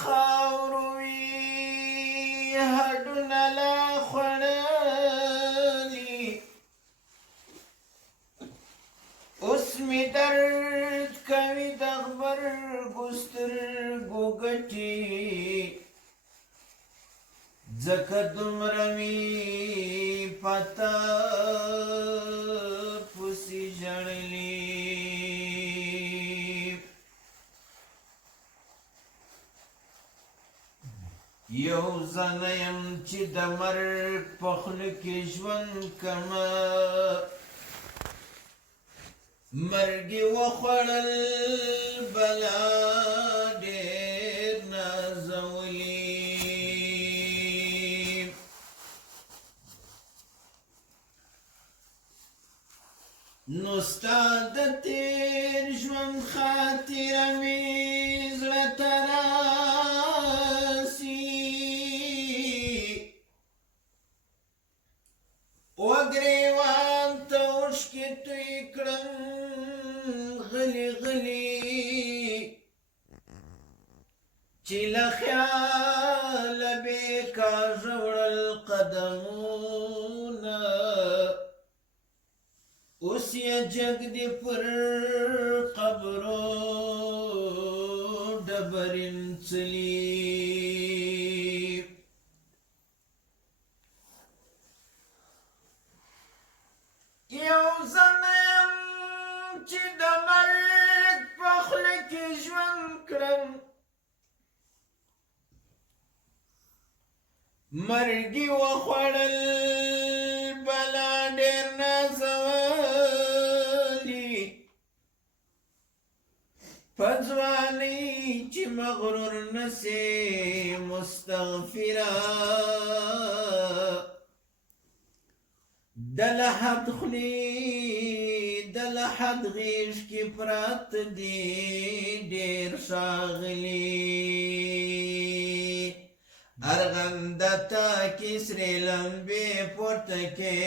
خاورو وي هډونه لا خوړلي اوس مې درد کوي د غبرګو سترګو ګټې ځکه دومره مې پته پسې ژړلي یو زنه یم چې د مرګ په خوله کې ژوند کمه مرګ یې وخوړل بلا ډېر نازولي نو ستا د تېر ژوند خاطره مې زړه ته وګریوان ته اوښکې توی کړم غلي غلي چې له خیاله بېکاږه وړل قدمونه اوس یې جګ دې پر قبرو ډبرین څلي یو زنه یم چې د مرګ په خوله کې ژوند کړم مرګ یې وخوړل بلا ډېر نازولي په ځوانۍ چې مغرور نسې مستغفره د لحد خولې د لحد غېږ کې پراته دي ډېر ښاغلي ارغنده تا کې سرې لمبې پورته کې